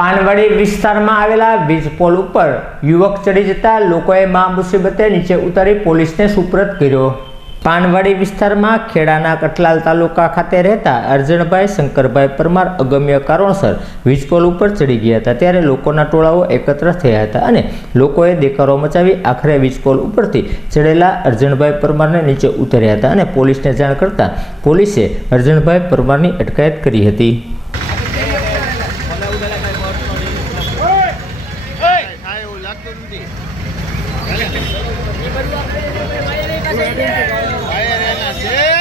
પાનવાડી વિસ્તારમાં આવેલા વીજ પોલ ઉપર યુવક ચડી જતા લોકોએ મા મુસીબતે નીચે ઉતારી પોલીસને સુપરત કર્યો। પાનવાડી વિસ્તારમાં ખેડાના કઠલાલ તાલુકા ખાતે રહેતા અરજણભાઈ શંકરભાઈ પરમાર અગમ્ય કારણોસર વીજ પોલ ઉપર ચડી ગયા હતા। ત્યારે લોકોના ટોળાઓ એકત્ર થયા હતા અને લોકોએ દેકારો મચાવી આખરે વીજ પોલ ઉપરથી ચડેલા અરજણભાઈ પરમારને નીચે ઉતાર્યા હતા અને પોલીસને જાણ કરતા પોલીસે અરજણભાઈ પરમારની અટકાયત કરી હતી। Ayer en la